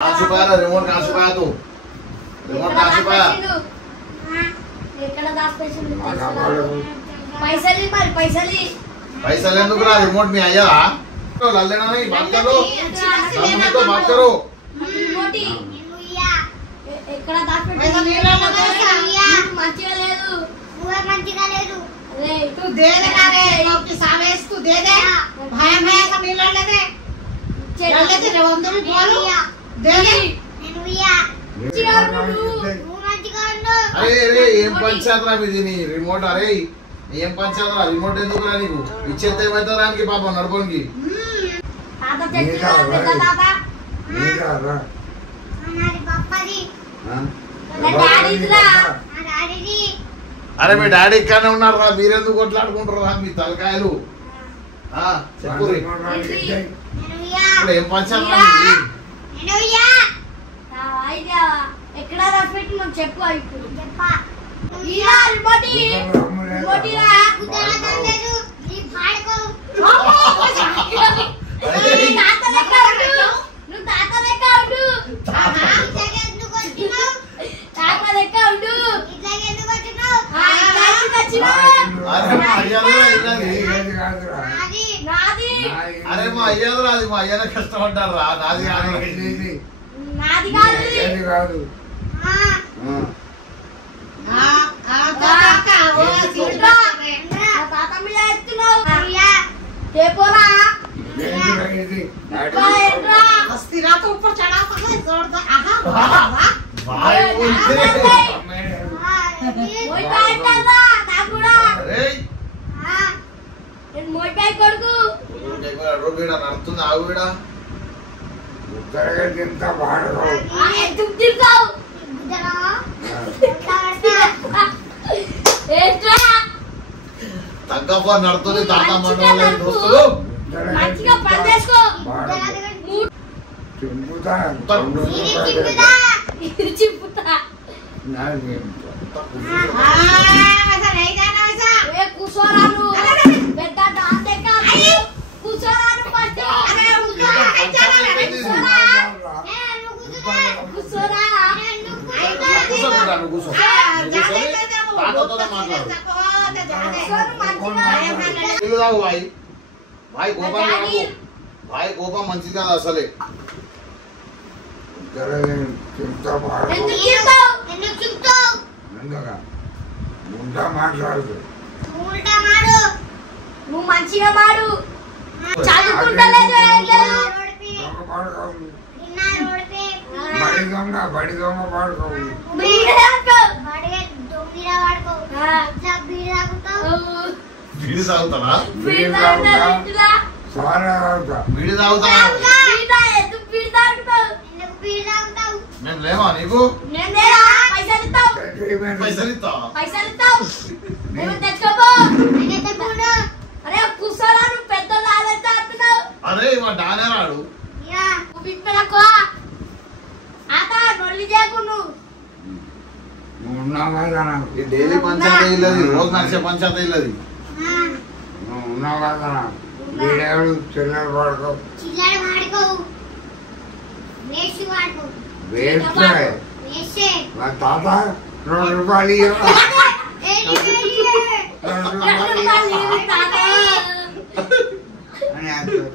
Remote कहाँ छुपाया तू? रिमोट कहाँ छुपाया? पैसा लेने को रिमोट में आया तो लाल लेना नहीं बात करो सामने तो बात करो तू दे दे रे लोग सावेस तू दे दे भाई भाई का मिलन ले चल ले रे వందలు बोलो दे दे नेनुया अरे अरे ఏం పంచాయతరా ఇది నీ రిమోట్ అరే ఏం పంచాయతరా రిమోట్ ఎందుకురా నీకు ఇచ్చేతే ఏమైతరానికి పాపం నడపనికి తాత చెట్టురా పెద్ద తాత నీరారా हमारे पापा जी हां నా డాడీరా నా డాడీ అరే మీ డాడీ ఇక్కడనే ఉన్నారా మీరెందుకు కొట్లాడుకుంటారా మీ తలకాయలు చెప్పురి नेनुया ఏం పంచాయతరా ఇది नेनुया ఐడియా ఎక్కడ రాపెట్టి మనం చెప్పు ఇప్పుడు చెప్పా ఇయా రిమోటి రిమోటిరా కుదరదా లేదు ఈ భాడకో తాత లెక్క ఉండు నువ్వు తాత లెక్క ఉండు ఇట్లాగే ఎందుకు వచ్చినావు తాత లెక్క ఉండు ఇట్లాగే ఎందుకు వచ్చినావు ఇట్లాగే వచ్చినావు అరే మా అయ్యరా ఇదని నాది నాది అరే మా అయ్యరా అది మా అయ్యనే కష్టపడ్డారా నాది కాదు నాది కాదు ఏది కాదు తాత ఓలా సిల్రా తాత మీద ఎత్తునావు తేపోరా ఇది ఏంట్రా हस्तिरा तो ऊपर चढ़ा सकते जोर दो आहा भाई बोलते मोई काय करदा ताकुड़ा अरे నేను మోయి పై కొడుకు రోగిడా నడుతుంది ఆవిడ ఉత్తరగా తింత వాడరు ఎందుకు తింటావు ఏంట్రా తగ్గప నడుతుంది తాత మండలం దోస్తులు మంచిగా పనిచేసుకో చింపుతా ఇది చింపుతా वैसा नहीं जाना वैसा ఏ కూసోరాను పెద్ద డాంటే కాదు కూసోరాను ఫస్ట్ కూసోరా కూర్చో తాతతో మాట్లాడు ఇల్లు తాగు భాయ్ భాయ్ కోపం రాకు భాయ్ కోపం మంచిది కాదు అసలే ఉత్తరగా తింత వాడరు ఎందుకు తింటావు ఎందుకు తింటావు ఎందుక ముందా మాట్లాడదు ఉల్టా మాడు నువ్వు మంచిగా మాడు చదువుకుంటలేదు ఏం లేదు బడి దొంగ పాడుకోవు బీడి తాగుతాడా సారా తాగుతా బీడి తాగుతా మేము లేవా నీకు పైసలు ఇస్తావా అరే కూర్చోరా నువ్వు పెద్ద లాలెత్తా అంటున్నావు అరే మా డానే రాడు నువ్వు ఉన్నావు కదా నాకు ఈ డైలీ పంచాయతీ ఇల్లది రోజు నడిచే పంచాయతీ ఇల్లది నువ్వు ఉన్నావు కదా నాకు వీడేవాడు చిల్లర పాడుకోవు వేస్తే మా తాత 2 రూపాయలు ఇవ్వ 2 రూపాయలు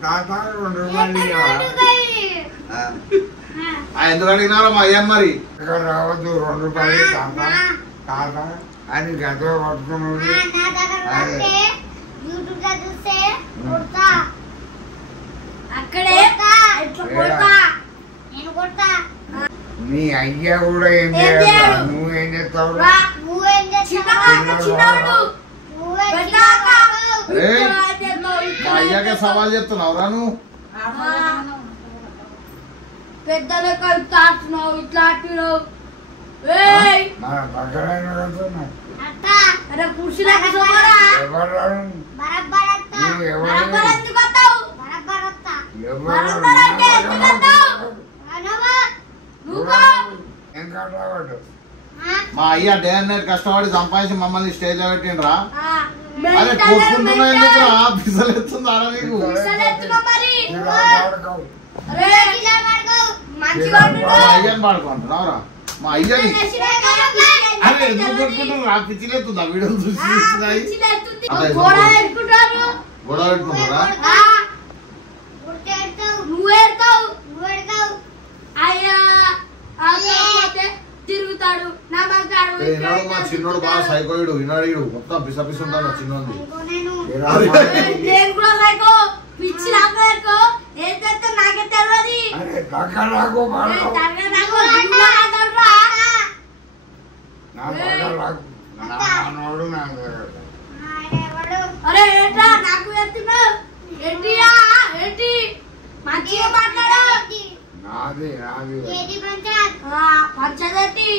తాత 2 రూపాయలు ఇవ్వ ఎందుకు అడిగినారా మా అయ్యన్ మరి ఇక్కడ రావద్దు 2 రూపాయలు తాత తాత అని గదిలో పట్టుకున్నాడు అక్కడే నేను కొడతా నీ అయ్యా కూడా ఏం ఏం చేయాలి చేయడు? నువ్వేం చేస్తావు ఏయ్! మా అయ్యాకే సవాల్ చెప్తున్నావురా నువ్వు పెద్ద లెక్క ఇట్లా ఆడుతున్నావు ఇట్లా ఆడుతున్నావు ఏయ్ మన పక్కన అరే కుర్చీలో కూర్చోరా ఎవరు నువ్వు ఎవరు బరాబర్ ఎందుకు వస్తావు బరాబర్ అంటే ఎందుకు వస్తావు నువ్వు ఏం కావట్లేదు మా అయ్య డే అండ్ నైట్ కష్టపడి సంపాదించి మమ్మల్ని స్టేజ్ లో పెట్టిండ్రా మేము అరే ఇంత కొట్టుకుంటున్నా లేరు ఎందుకురా పిసలు ఎత్తుందారా నీకు పిసలు ఎత్తున్నావు మరి ఇలా పాడుకోవు అరే అయ్యని పాడుకుంటున్నావురా మా అయ్యని అరే ఎందుకు పెట్టుకుంటారు ఆ పిచ్చిలేస్తుందా వీడియోలు చూసి గొడవ పెట్టుకుంటారు గొడవ పెట్టుకుంటారా తిరుగుతాడు నమ్మకాడు విన్నాడు మా చిన్నోడు బాగా సైకోయుడు విన్నాడు మొత్తం పిసపిస్ ఉంటాను చిన్నోంది నేను కూడా సైకో పిచ్చి లాగో ఏం చేస్తా నాకే తెలియదు అరే ఏంటా నాకు చెప్తున్నావు ఏంటియా ఏంటి మంచిగా మాట్లాడు పంచదట్టి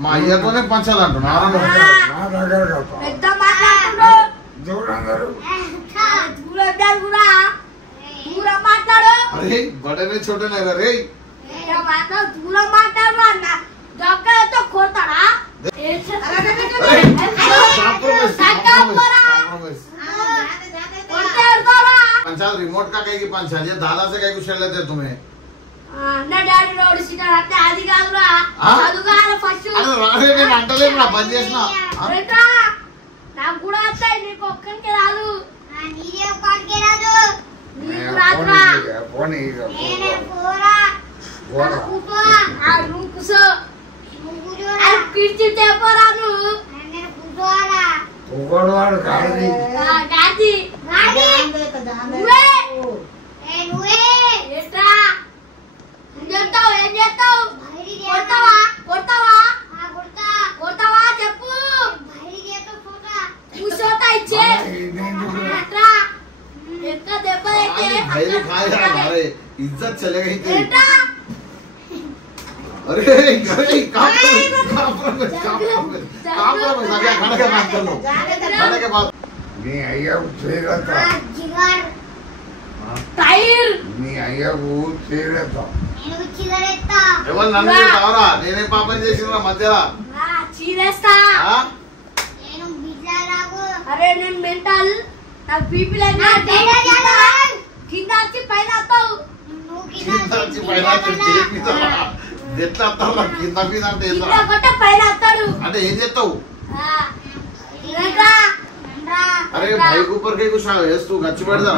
మా అయ్యతోనే పంచాలంటున్నా పెద్ద మాట్లాడుతున్నాడు దూరం మాట్లాడు అరే బటనే చోటనే రే దూరం మాట్లాడు అన్న దొక్కలతో కొడతాడా पंचायत रिमोट का कहीं की पंचायत ये दादा से कहीं कुछ खेल लेते तुम्हें నా డాడీ రోడ్ సీటర్ అంటే అది కాదురా అదుగాల ఫస్ట్ అరే రారే నేను అంటలేను బంద్ చేసినా రేటా నాకు కూడా వస్తాయి నీకు ఒక్కరికి రాదు నీదే ఒక్కరికి రాదు నీకు రాదురా నేనే పోరా కూపా ఆ రూమ్ కుసో అరే కిర్చి తెపోరా నువ్వు నేను కూసోరా పొగడవాడు కాదు గాది నువ్వే నువ్వే ఎట్రా ఏం చేస్తావు కొడతావా కొడతావా కొడతావా చెప్పు కూర్చోతా ఇచ్చే ఎంత దెబ్బ अरे इज्जत चले गई तेरी अरे अरे कॉम्प्रोमाइज आगे खाने के बाद कर लो खाने के बाद నీ అయ్యకు చేయలేదా టైర్ నీ అయ్యకు చేయలేదా నేను చిగరేస్తా ఎవరు నన్ను కావరా నేనే పాపం చేసినా మధ్యలో చీరేస్తా నేను బిడ్డరాగు అరే నేను మెంటల్ నాకు బీపీ లేదు కింద వచ్చి పైన వస్తావు కింద వచ్చి పైన ఎట్లా వస్తావు కింద మీద అంటే పైన వస్తాడు అంటే ఏం చేస్తావు अरे भाई के ऊपर के कुछ है तू गच्ची बैठ जा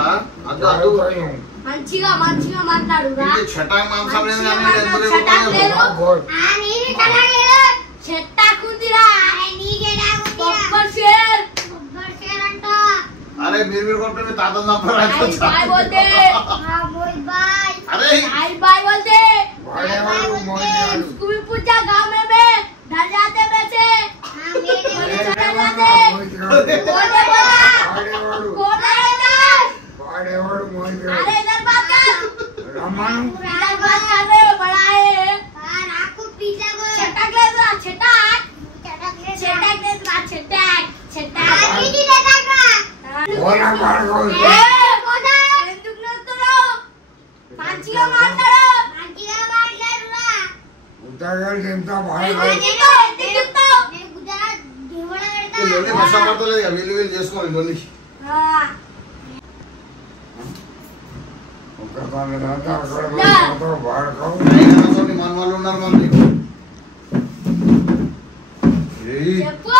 అద్దు అద్దు మంచిగా మంచిగా మాట్లాడురా ఇది చటాక్ మాంసం లేదు కానీ ఎందుకు ఆ నీవి కలగలేదు చెట్టాకుందిరా బొబ్బర్ షేర్ అంట अरे మీరు కొట్టుని తాతన్ నంబర్ బాయ్ బోల్తే हां मोई बाय अरे हाय बाय बोलते వాడేవాడు మోయినాడు स्कूल पूजा गांव में डर जाते वैसे हां मेरे डर जाते बोले बोला వాడేవాడు कौन आएगा వాడేవాడు మోయినాడు अरे इधर बात कर రమ్మను इधर बात कर रहे हो बड़ा है हां आपको पिज्जा को छटक ले रहा छटक दीदी लेगा ఓలా పడకో పోదా ఎందుకు నొస్తున్నావు మంచిగా మాట్లాడు మంచిగా మాట్లాడురా ఉత్తగారికి ఎంత బాగా నేను గుజరాత్ దేవుడా ఈ లొల్లి భాష పడతలేదు వీళ్ళు వీళ్ళు చేసుకోండి లొల్లి ఒక్కసారి రాదా అక్కడ వాడకో అయినతోటి మన వాళ్ళు ఉన్నారు మంది ఏయ్ చెప్పు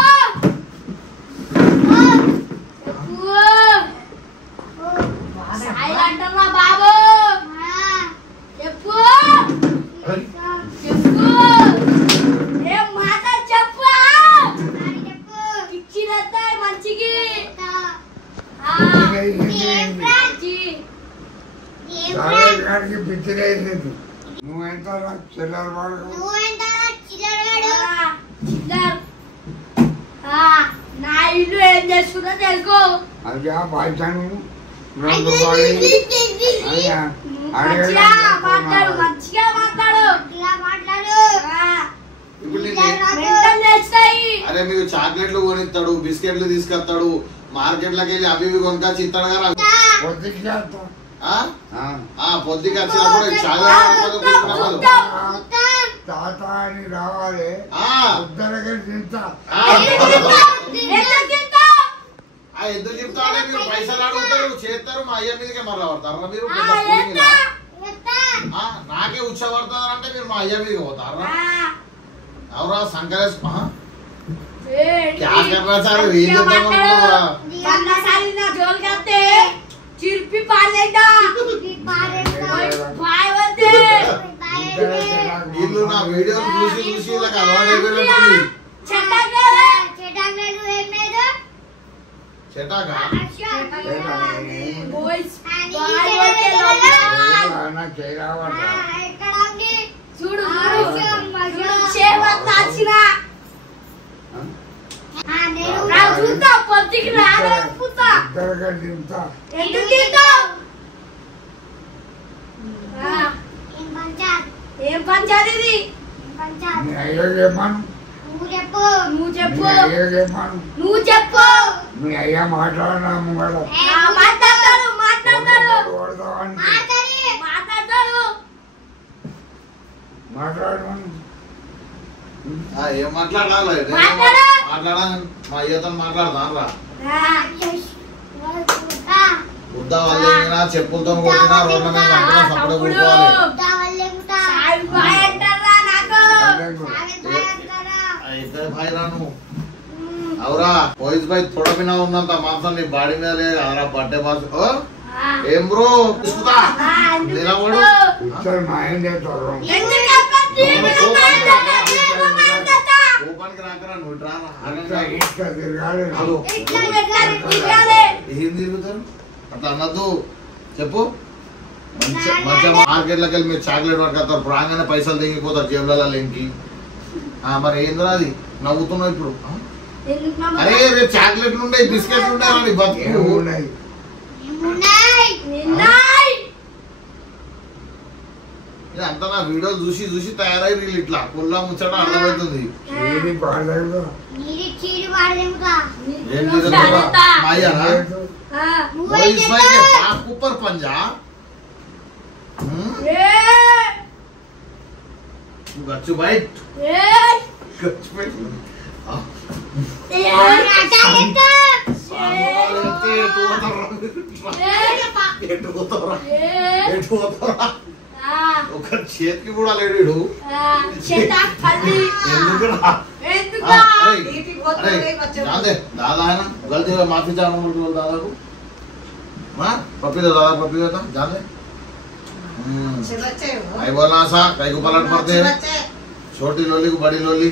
సైలెంటర్రా బాబు చెప్పు చెప్పు ఏం మాట చెప్పు ఇచ్చినట్టే మంచికి గారికి పిచ్చిరేసింది నువ్వెంత చిల్లర వాడకో నా ఇల్లు ఏం చేసుకున్నా తెలుకో అది ఆ పాయసాను రూపాయలు మంచిగా మాట్లాడు మంచిగా మాట్లాడు ఇప్పుడు మెంటల్ చేస్తాయి అరే మీకు చాక్లెట్లు కొనిస్తాడు బిస్కెట్లు తీసుకొస్తాడు మార్కెట్లోకి వెళ్ళి అవి ఇవి కొనుకొచ్చి ఇస్తాడు కదా పొద్దుకి చేస్తాం పొద్దుకి వచ్చినప్పుడు చాక్లెట్ తాత అని రావాలి ఉద్దరగా తింటా ఎందుకు చెప్తాడే మీరు పైసలు అడుగుతారు చేస్తారు మా అయ్య మీదకే మళ్ళీ పడతారా మీరు నాకే ఉచ్చబడుతుందంటే మీరు మా అయ్య మీదకి పోతారా ఎవరా సంకరేష్ क्या करना चाह रहे हो ये बंदा सारी ना जोल करते चिरपी पार देगा भाई बोलते इल्लू ना वीडियो చూసి ఇలా అలవాటు అయిపోయింది చెటాకు ఏం లేదు చెటాకా బాయ్స్ చూడు చేవతాచినా చూస్తా పొద్దుకి రాపుతా ఎందుకు తింటావు ఏం పంచాయతీ ఇది నువ్వు చెప్పు మీ అయ్యా మాట్లాడము మాట్లాడతాడు మాట్లాడమని ఏం మాట్లాడాలి మాట్లాడాలి మా అయ్యతో మాట్లాడదాం రా బుద్ధ వాళ్ళు చెప్పులతో కొట్టినా రోడ్ల మీద సపడ కూర్చోవాలి అయితే భాయ్ రాను అవురా పోయిస్ భాయ్ थोड़ा भी ना ఉన్నంత మాత్రం నీ బాడీ మీద అదరా బర్త్డే బాస్ ఏం బ్రో తీసుకుతా నిలబడు మాయం చేస్తారు ఓపెన్కి రాకరా నువ్వు రా ఏం తిరుగుతారు అట్లా అన్నద్దు చెప్పు మంచిగా మార్కెట్లోకి వెళ్ళి మీరు చాక్లెట్ పట్టుకొస్తారు రాగానే పైసలు దిగిపోతారు జేబులలో లేనికి మరి ఏందిరా అది నవ్వుతున్నావు ఇప్పుడు అరే రేపు చాక్లెట్లు ఉండే బిస్కెట్లు ఉండే బతుకు అంతా నా వీడియోలు చూసి తయారై వీళ్ళు ఇట్లా కుల్లా ముచ్చట అర్థమవుతుంది ऊपर पंजा गच्चू बाइट ఒక చేతికి కూడా లేడు दादा है ना गलती हुआ माफी चाह रहा हूँ दादा को पपी दो दादा पपी देता जान दे आई बोलना सा कई को पलट पड़ते हैं छोटी लोली को बड़ी लोली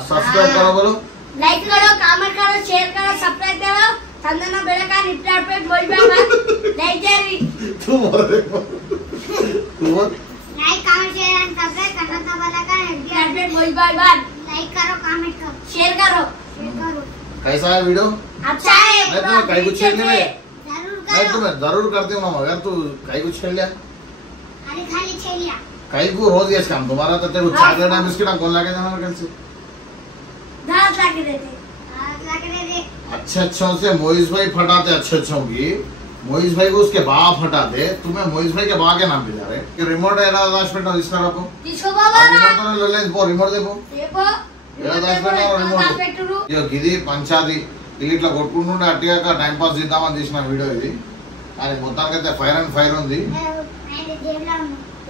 सब्सक्राइब करो बोलो लाइक करो कमेंट करो शेयर करो सब्सक्राइब करो चंदना बेड़ा का निपटार पे बोल बाबा लाइक जारी तू बोल like comment share and subscribe करना तो वाला का निपटार पे बोल बाबा लाइक करो कमेंट करो शेयर करो कैसा है वीडियो अच्छा है मैं तुम्हें कहीं कुछ छेड़ने में जरूर मैं करो तुम्हें जरूर करती हूँ अगर तू कहीं कुछ छेड़ लिया अरे खाली छे लिया कहीं को रोज ये काम तुम्हारा तो तेरे को चॉकलेट है बिस्किट कौन लाके देना कल से दांत लाके देते अच्छे से मोइस भाई फटाते अच्छे की मोइस भाई को उसके बाप हटाते तुम्हें मोइस भाई के बाप के नाम पे जा रहे कि रिमोट है ना दाश पे इसका रखो किसको बाबा रिमोट तो ले ले वो रिमोट देखो देखो ये दाश पे और रिमोट ये गिदी पंचायती ఇట్లా కొట్టుకుంటుండే అట్టిగా టైం పాస్ చేద్దామని తీసిన వీడియో ఇది అది మొత్తానికైతే ఫైర్ ఉంది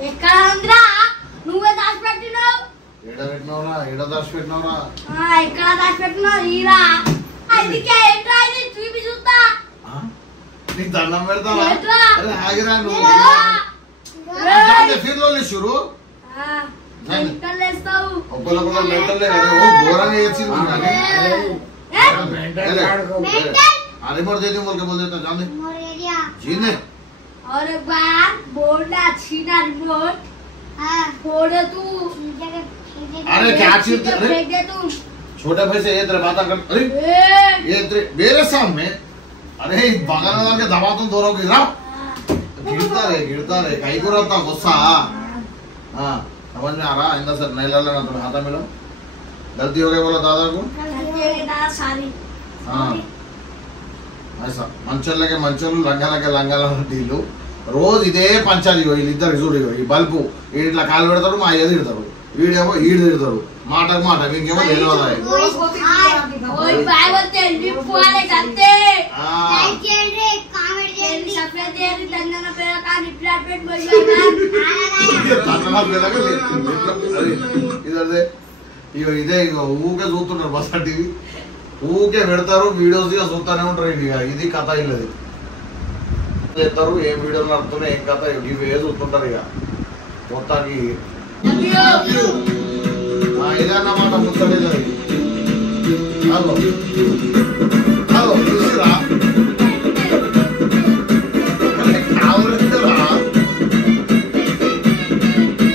ఎక్కడ ఉందిరా నువ్వే దాచి పెట్టినావు ఏడ దాచి పెట్టినవరా ఎక్కడ దాచి పెట్టినావు ఈరా అందుకే ఏంట్రా ఇది చూపి చూస్తా నీకు దండం పెడతావా ఏంట్రా? అరే ఆగిరా నువ్వు ఫిర్ లోలి షురు ఇక్కడ లేస్తావు ఒక్కలొక్కల మెంటల్ అరే ఓ ఘోరంగా చేసింది కానీ रिमोट दे दूं बोल के बोल देता जान दे जीने और एक बार बोलना छीना रिमोट फोड़ तू अरे क्या चीज फेंक दे तू छोटे भाई से ये तेरे बात कर अरे ये तेरे मेरे सामने अरे बगल में के दबा तुम दोनों की ना गिरता रहे कहीं को रहता गुस्सा हाँ समझ में आ रहा इंदा सर नहीं ला लेना तुम्हें हाथा मिलो गलती हो गई बोला दादा को మంచోళ్ళకి మంచోళ్ళు లంగాల డీలు రోజు ఇదే పంచాలి వీళ్ళిద్దరు చూడు ఈ బల్బు ఇట్లా కాలు పెడతాడు మా అయ్య తిడతాడు వీడేమో ఈడు తిడతాడు మాటకు మాట ఇంకేమో తెలియదాయి सफेद देरी तंजना पे का रिप्लेट पेट बोल जाएगा తన్నమా పిల్లగా అది ఇదే ఇదే ఊకే చూస్తున్నారు బస్ టీవీ ఊకే పెడతారు వీడియోస్ ఇక చూస్తూనే ఉంటారు ఇక ఇది కథ ఇల్లది చేస్తారు ఏం వీడియోలు నడుతున్నాయి ఏం కథ ఇవే చూస్తుంటారు ఇక మొత్తానికి ఇదన్నమాట ముచ్చటేది హలో హలో చూసిరా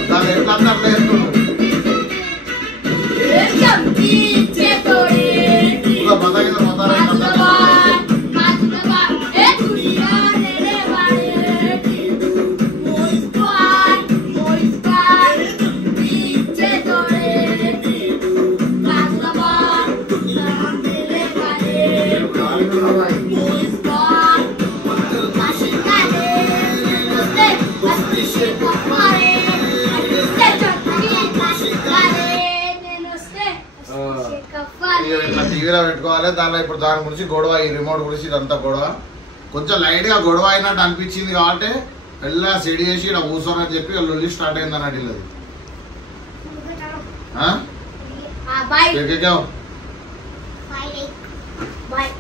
దాన్ని ఎట్లా అట్లా వేస్తున్నాడు బతాకి ఇట్లా టీవీలో పెట్టుకోవాలి దానిలో ఇప్పుడు దాని గురించి గొడవ ఈ రిమోట్ గురించి ఇదంతా గొడవ కొంచెం లైట్ గా గొడవ అయినట్టు అనిపించింది కాబట్టి వెళ్ళా సెడి చేసి ఇలా కూర్చోనని చెప్పి లొల్లి స్టార్ట్ అయింది అన్నట్టు ఇల్లది బాయ్